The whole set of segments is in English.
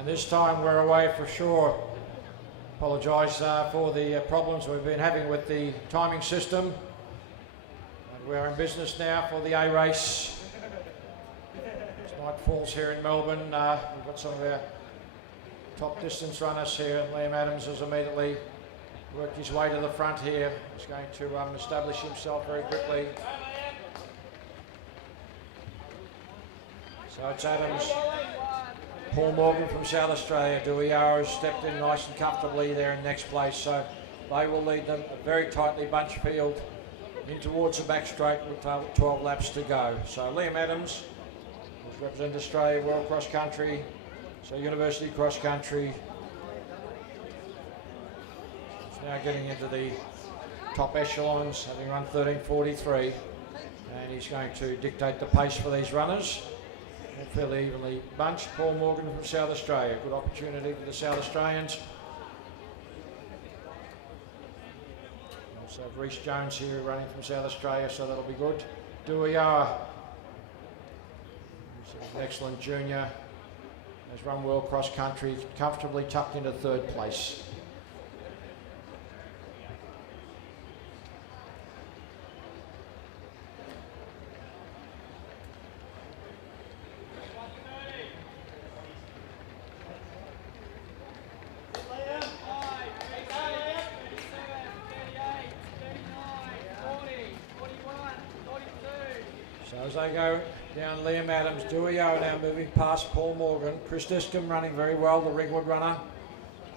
And this time we're away for sure. Apologise for the problems we've been having with the timing system. And we're in business now for the A race. Night falls here in Melbourne. We've got some of our top distance runners here. Liam Adams has immediately worked his way to the front here. He's going to establish himself very quickly. So it's Adams. Paul Morgan from South Australia. Duiara has stepped in nice and comfortably there in next place. So they will lead them a very tightly bunched field in towards the back straight with 12 laps to go. So Liam Adams represent Australia World Cross Country, so University Cross Country. He's now getting into the top echelons, having run 13:43, and he's going to dictate the pace for these runners. And fairly evenly bunched. Paul Morgan from South Australia, good opportunity for the South Australians. Also have Rhys Jones here running from South Australia, so that'll be good. Duiara, an excellent junior, has run World Cross Country, comfortably tucked into third place. So as they go down, Liam Adams, Duiara now moving past Paul Morgan. Chris Discombe running very well, the Ringwood runner.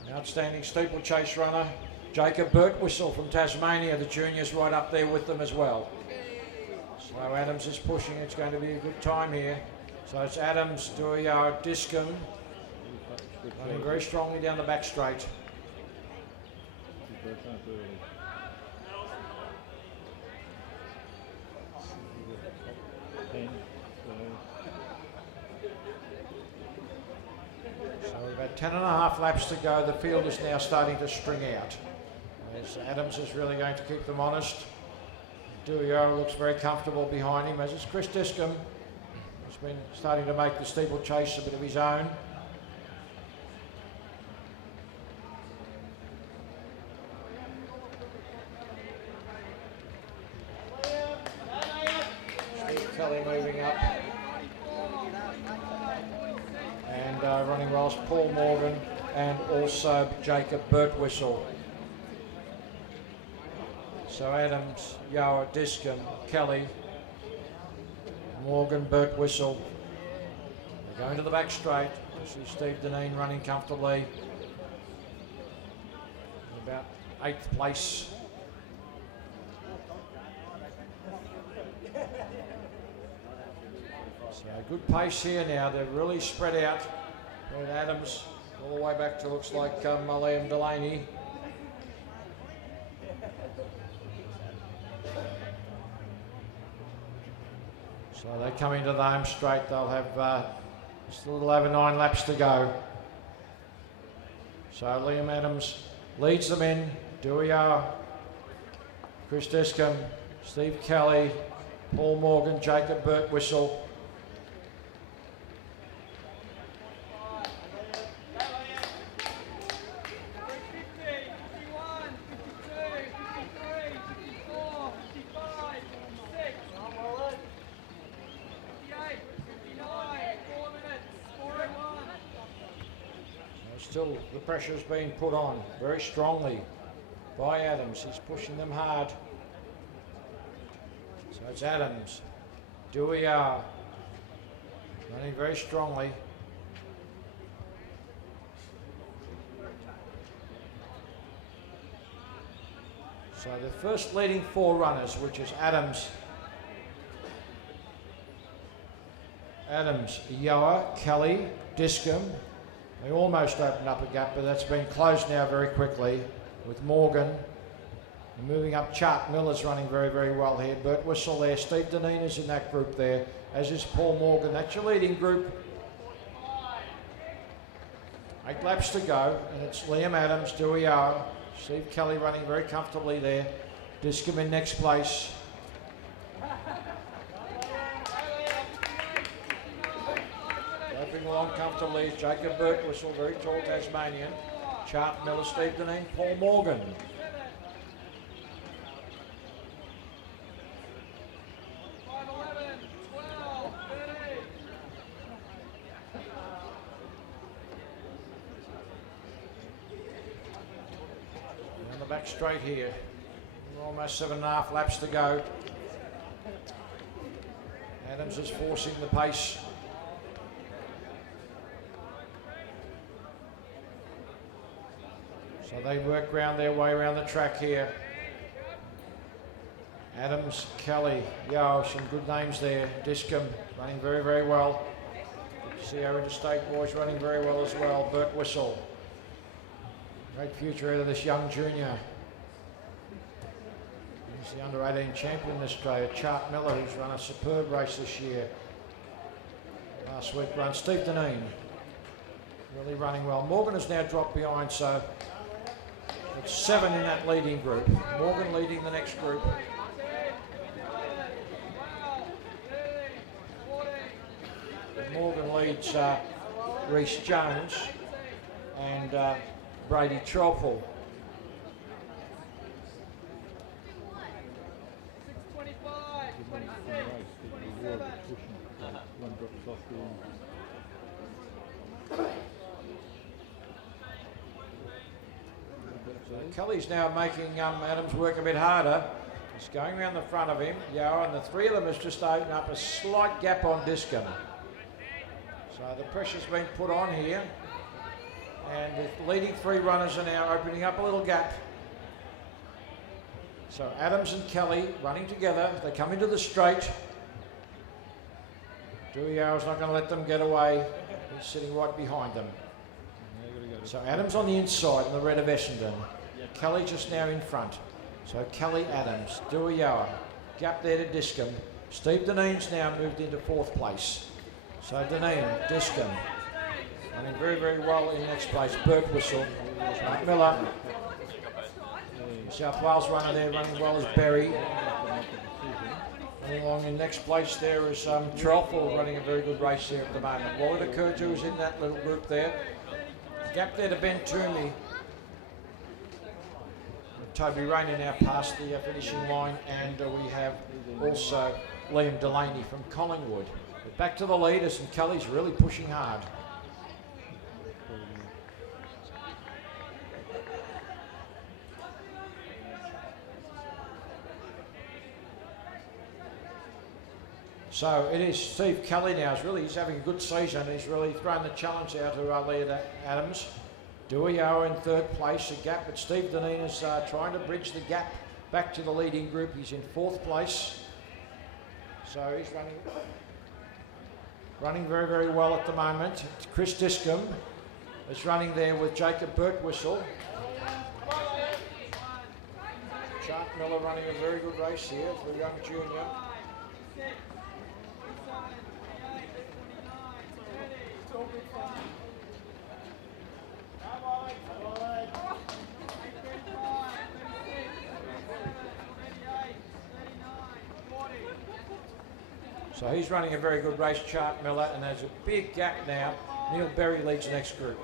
An outstanding steeplechase runner. Jacob Birtwistle from Tasmania, the juniors right up there with them as well. So Adams is pushing, it's going to be a good time here. So it's Adams, Duiara, Discombe. Running very strongly down the back straight. So we've had 10.5 laps to go. The field is now starting to string out. As Adams is really going to keep them honest. Duiara looks very comfortable behind him, as is Chris Discombe. He's been starting to make the steeplechase a bit of his own. Steve Kelly moving up. And running well is Paul Morgan and also Jacob Birtwistle. So Adams, Yoa, Discombe, Kelly, Morgan, Birtwistle. They're going to the back straight. You see Steve Deneen running comfortably. In about 8th place. So good pace here now. They're really spread out. With Adams all the way back to looks like Liam Delaney. So they come into the home straight. They'll have just a little over 9 laps to go. So Liam Adams leads them in. Duiara, Chris Discombe, Steve Kelly, Paul Morgan, Jacob Birtwistle. Still, the pressure is being put on very strongly by Adams. He's pushing them hard. So it's Adams, Duiara, running very strongly. So the first leading 4 runners, which is Adams, Yoa, Kelly, Discombe. They almost opened up a gap, but that's been closed now very quickly with Morgan. And moving up, Chart Miller's running very, very well here. Birtwistle there. Steve Deneen is in that group there, as is Paul Morgan. That's your leading group. 8 laps to go, and it's Liam Adams, Duiara, Steve Kelly running very comfortably there. Discombe in next place. along comfortably is Jacob Birtwhistle, very tall Tasmanian. Chart Miller, Steve Deneen, Paul Morgan. On the back straight here. Almost 7.5 laps to go. Adams is forcing the pace. So they work round their way around the track here. Adams, Kelly, Yo, some good names there. Discom running very, very well. Good to see our interstate boys running very well as well. Birtwhistle. Great future out of this young junior. He's the under-18 champion in Australia. Chart Miller, who's run a superb race this year. Last week run. Steve Deneen, really running well. Morgan has now dropped behind, so it's 7 in that leading group. Morgan leading the next group. And Morgan leads Rhys Jones and Brady Troppel. Kelly's now making Adams work a bit harder. He's going around the front of him, and the three of them has just opened up a slight gap on Discom. So the pressure's been put on here, and the leading three runners are now opening up a little gap. So Adams and Kelly running together. They come into the straight. Duyo's not going to let them get away. He's sitting right behind them. So Adams on the inside in the red of Essendon. Kelly just now in front. So Kelly, Adams, Duyoa. Gap there to Discom. Steve Deneen's now moved into 4th place. So Deneen, Discom. Running very, very well in next place. Birtwhistle. Miller. South Wales runner there running well as Berry. Running along in next place there is Troffel running a very good race there at the moment. Walter Kurju is in that little group there. Gap there to Ben Toomey. Toby Raynor now past the finishing line, and we have also Liam Delaney from Collingwood. But back to the leaders, and Kelly's really pushing hard. So it is Steve Kelly now. He's having a good season. He's really thrown the challenge out to Leah Adams. Duyo in 3rd place, a gap, but Steve Deneen is trying to bridge the gap back to the leading group. He's in 4th place. So he's running very, very well at the moment. Chris Discom is running there with Jacob Birtwhistle. Chart Miller running a very good race here for a young junior. So he's running a very good race, Chart Miller, and there's a big gap now. Neil Berry leads the next group.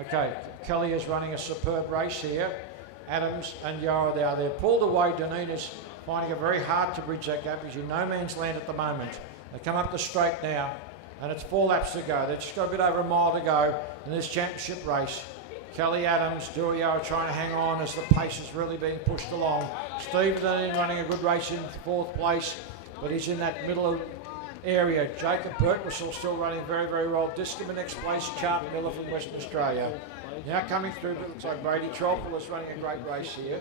Okay, Kelly is running a superb race here. Adams and Yara are there. Pulled away, Deneen is finding it very hard to bridge that gap. He's in no man's land at the moment. They come up the straight now, and it's 4 laps to go. They've just got a bit over a mile to go in this championship race. Kelly, Adams, Duyo are trying to hang on as the pace is really being pushed along. Steve Deneen running a good race in 4th place, but he's in that middle area. Jacob Birtwhistle still running very, very well. Discom in next place, Chart Miller from Western Australia. Now coming through, it looks like Brady Troppel is running a great race here.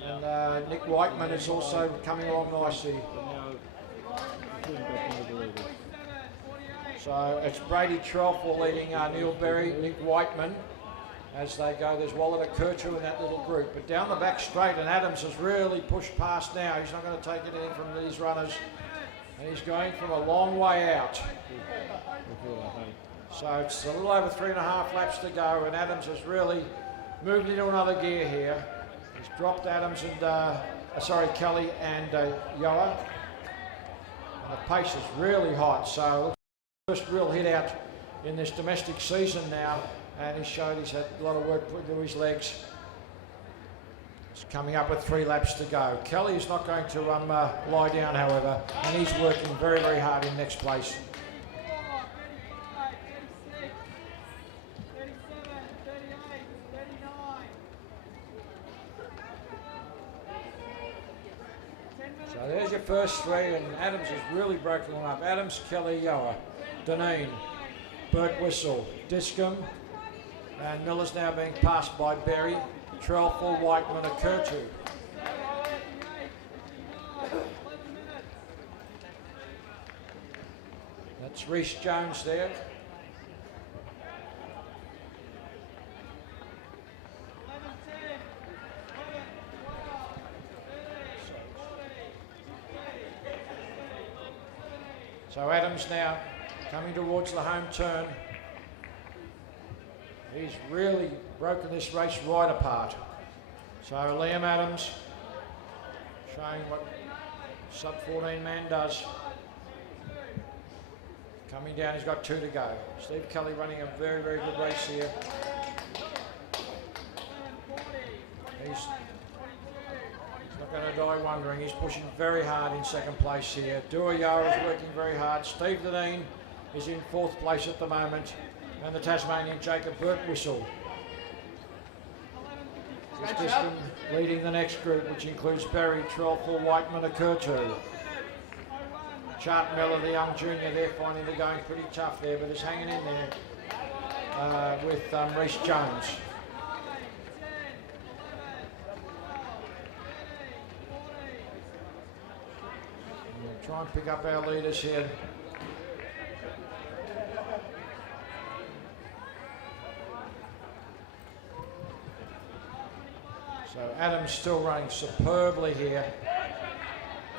And Nick Whiteman is also coming along nicely. So it's Brady Troppel leading Neil Berry, Nick Whiteman as they go. There's Walter Kurtu in that little group. But down the back straight, and Adams has really pushed past now. He's not going to take anything from these runners. And he's going from a long way out. So it's a little over 3.5 laps to go, and Adams has really moved into another gear here. He's dropped Adams and Kelly and Yoa. And the pace is really hot, so first real hit out in this domestic season now, and he's showed he's had a lot of work put into his legs. He's coming up with 3 laps to go. Kelly is not going to lie down, however, and he's working very, very hard in next place. So there's your first 3, and Adams has really broken them up. Adams, Kelly, Yoa, Deneen, Burt Whistle, Discom, and Miller's now being passed by Berry, Trelful, Whiteman, Akurtu. That's Rhys Jones there. So Adams now coming towards the home turn. He's really broken this race right apart. So Liam Adams showing what sub-14 man does. Coming down, he's got 2 to go. Steve Kelly running a very, very good race here. He's not going to die wondering. He's pushing very hard in second place here. Duayo is working very hard. Steve Deneen is in 4th place at the moment. And the Tasmanian Jacob Burt Whistle. Discom leading the next group, which includes Berry, Trelful, Whiteman, Akurtu. Chart Miller, the young junior, they're finding they're going pretty tough there, but is hanging in there with Rhys Jones. We'll try and pick up our leaders here. So Adams still running superbly here.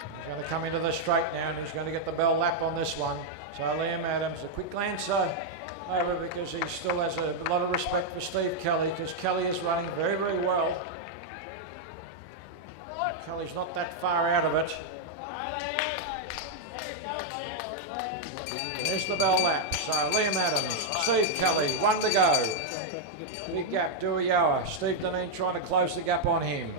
He's going to come into the straight now, and he's going to get the bell lap on this one. So Liam Adams, a quick glance over, because he still has a lot of respect for Steve Kelly, because Kelly is running very, very well. Kelly's not that far out of it. There's the bell lap. So Liam Adams, Steve Kelly, 1 to go. Big gap, Duayoa. Steve Deneen trying to close the gap on him.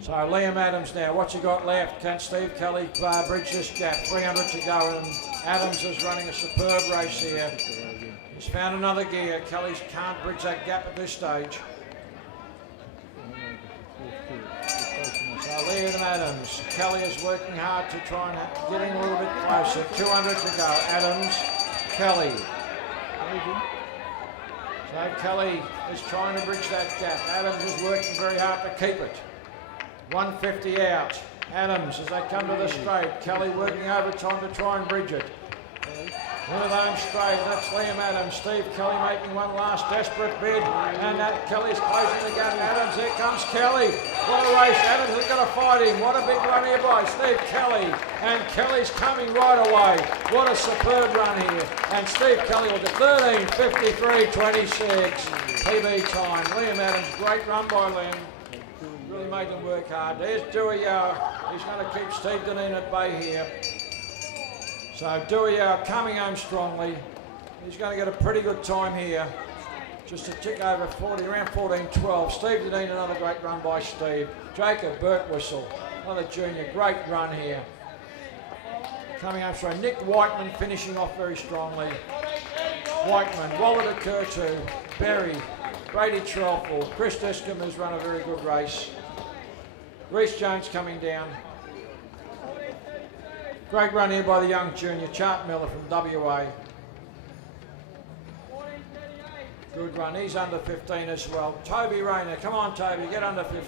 So Liam Adams now, what's he got left? Can Steve Kelly bridge this gap? 300 to go, and Adams is running a superb race here. He's found another gear. Kelly can't bridge that gap at this stage. So Liam Adams, Kelly is working hard to try and get in a little bit closer. 200 to go. Adams, Kelly. So Kelly is trying to bridge that gap. Adams is working very hard to keep it. 150 out. Adams as they come to the straight. Kelly working overtime to try and bridge it. Into the home straight. That's Liam Adams. Steve Kelly making one last desperate bid. And Kelly's closing the gap. Adams, here comes Kelly. What a race. Adams has got to fight him. What a big run here by Steve Kelly. And Kelly's coming right away. What a superb run here. And Steve Kelly will get 13:53.26 PB time. Liam Adams, great run by Liam. Really made them work hard. There's Duayoa. He's going to keep Steve Deneen at bay here. So Duayoa coming home strongly. He's going to get a pretty good time here. Just a tick over 40, around 14:12. Steve Deneen, another great run by Steve. Jacob Burt Whistle, another junior, great run here. Coming home strong. Nick Whiteman finishing off very strongly. Whiteman, Wallet Akurtu, Berry, Brady Trelful, Chris Discom has run a very good race. Rhys Jones coming down. Great run here by the young junior, Chart Miller from WA. Good run, he's under 15 as well. Toby Rayner, come on Toby, get under 15.